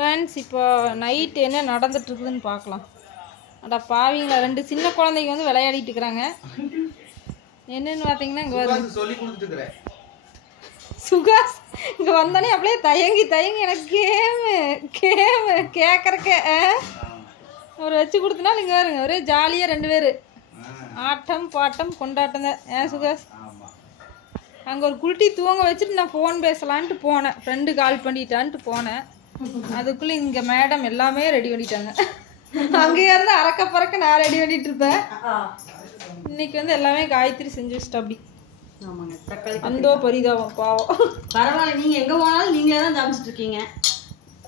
Friends இப்போ night என்ன நடந்துட்டு இருக்குதுன்னு பார்க்கலாம். அட பாவிங்களா ரெண்டு சின்ன குழந்தைங்க வந்து விளையாடிட்டு இருக்கிறாங்க. என்னன்னு பார்த்தீங்கன்னா இங்கே வருது சுகாஸ் இங்கே வந்தோடனே அப்படியே தயங்கி தயங்கி எனக்கு கேமு கேமு கேட்குறக்க ஒரு வச்சு கொடுத்தனால இங்கே வருங்க ஒரே ஜாலியாக ரெண்டு பேர். ஆட்டம் பாட்டம் கொண்டாட்டம் தான். ஏன் சுகாஸ் அங்கே ஒரு குல்ட்டி தூங்க வச்சுட்டு நான் ஃபோன் பேசலான்ட்டு போனேன். ஃப்ரெண்டு கால் பண்ணிட்டான்ட்டு போனேன். அதுக்குள்ளே இங்கே மேடம் எல்லாமே ரெடி பண்ணிட்டாங்க. அங்கேயே இருந்து அறக்க பறக்க நான் ரெடி பண்ணிட்டு இருப்பேன். இன்னைக்கு வந்து எல்லாமே காயத்ரி செஞ்சு வச்சுட்டா அப்படி. ஆமாங்க தக்காளி அந்தோ பரிதாபம் பாவம். பரவாயில்ல நீங்க எங்க போனாலும் நீங்களே தான் சமைச்சிட்டு இருக்கீங்க.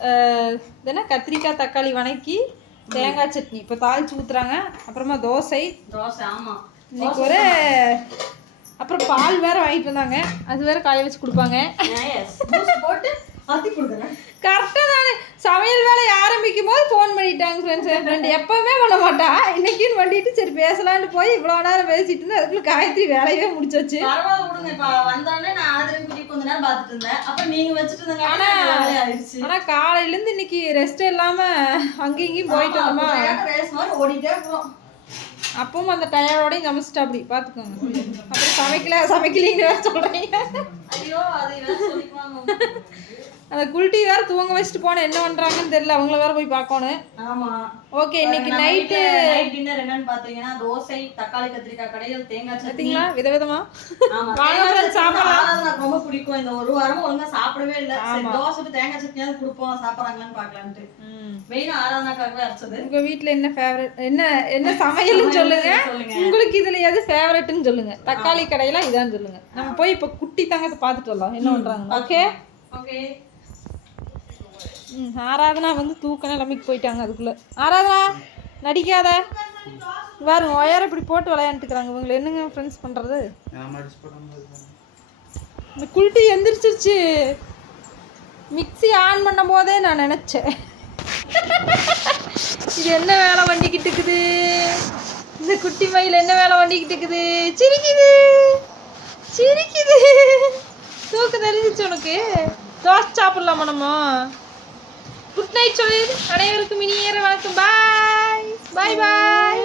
அஹ் இதென்ன கத்திரிக்காய் தக்காளி வணக்கி தேங்காய் சட்னி. இப்போ தாளிச்சு ஊற்றுறாங்க அப்புறமா தோசை. தோசை ஆமா. இன்னைக்கு ஒரு அப்புறம் பால் வேற வாங்கிட்டு வந்தாங்க. அது வேற காய வச்சு கொடுப்பாங்க. கரெக்டாக சமையல் வேலையை ஆரம்பிக்கும் போது ஃபோன் பண்ணிட்டாங்க ஃப்ரெண்ட்ஸ் என் ஃப்ரெண்ட் எப்பவுமே பண்ண மாட்டா. இன்னைக்குன்னு பண்ணிட்டு சரி பேசலான்னு போய் இவ்வளோ நேரம் பேசிட்டு இருந்தேன். அதுக்குள்ள காயத்ரி வேலையவே முடிச்சாச்சு. பரவாயில்ல விடுங்க. இப்ப வந்தோடனே நான் ஆதரவு குட்டி கொஞ்ச நேரம் பார்த்துட்டு இருந்தேன். அப்புறம் நீங்க வச்சுட்டு இருந்தாங்க. ஆயிடுச்சு. ஆனால் காலையிலேருந்து இன்னைக்கு ரெஸ்ட் இல்லாமல் அங்கேயும் இங்கேயும் போயிட்டு வந்தோமா ரேஸ் மாதிரி ஓடிட்டே போறோம் அப்பவும் அந்த டயர்டோடய சமைச்சிட்டு அப்படி. பார்த்துக்கோங்க. அப்புறம் சமைக்கல சமைக்கலின்னு வேற சொல்கிறீங்க ஐயோ அது அந்த குல்ட்டி வேற தூங்க வச்சுட்டு போனேன் என்ன பண்ணுறாங்கன்னு தெரியல. அவங்கள வேற போய் பார்க்கணும். ஆமா. ஓகே இன்னைக்கு நைட்டு நைட் டின்னர் என்னன்னு பாத்தீங்கன்னா தோசை தக்காளி கத்திரிக்காய் கடையில் தேங்காய் சட்னி. விதவிதமா. ஆமா வாங்க. ஆறாவது எனக்கு ரொம்ப பிடிக்கும். இந்த ஒரு வாரமா ஒழுங்கா சாப்பிடவே இல்ல. தோசை தேங்காய் சட்னியாவது கொடுப்போம். சாப்பிடுறாங்களான்னு பாக்கலான்ட்டு மெயினா ஆராதனாக்காகவே அரைச்சது. உங்க வீட்ல என்ன ஃபேவரட் என்ன என்ன சமையல்னு சொல்லுங்க. உங்களுக்கு இதுல எது ஃபேவரட்னு சொல்லுங்க தக்காளி கடையில இதான் சொல்லுங்க. நம்ம போய் இப்ப குட்டி தங்கத்தை பார்த்துட்டு வரலாம். என்ன பண்றாங்க? ஓகே ஓகே ம் ஆராதனா வந்து தூக்க நிலைமைக்கு போயிட்டாங்க அதுக்குள்ள. ஆராதனா நடிக்காத. பாருங்க ஒயர் இப்படி போட்டு விளையாண்டுக்கிறாங்க. இவங்களை என்னங்க ஃப்ரெண்ட்ஸ் போடும்போது இந்த குல்ட்டி எந்திரிச்சிருச்சு. மிக்ஸி ஆன் பண்ணும் போதே நான் நினச்சேன். இது என்ன வேலை வண்டிக்கிட்டு இருக்குது? இந்த குட்டி மயில் என்ன வேலை வண்டிக்கிட்டு இருக்குது? சிரிக்குது. சிரிக்குது. தூக்கம் தெரிஞ்சிச்சு உனக்கு. தோசை சாப்பிடலாமா நம்ம? குட் நைட் சொல்லி அனைவருக்கும் இனியேற வணக்கம். பாய் பாய் பாய்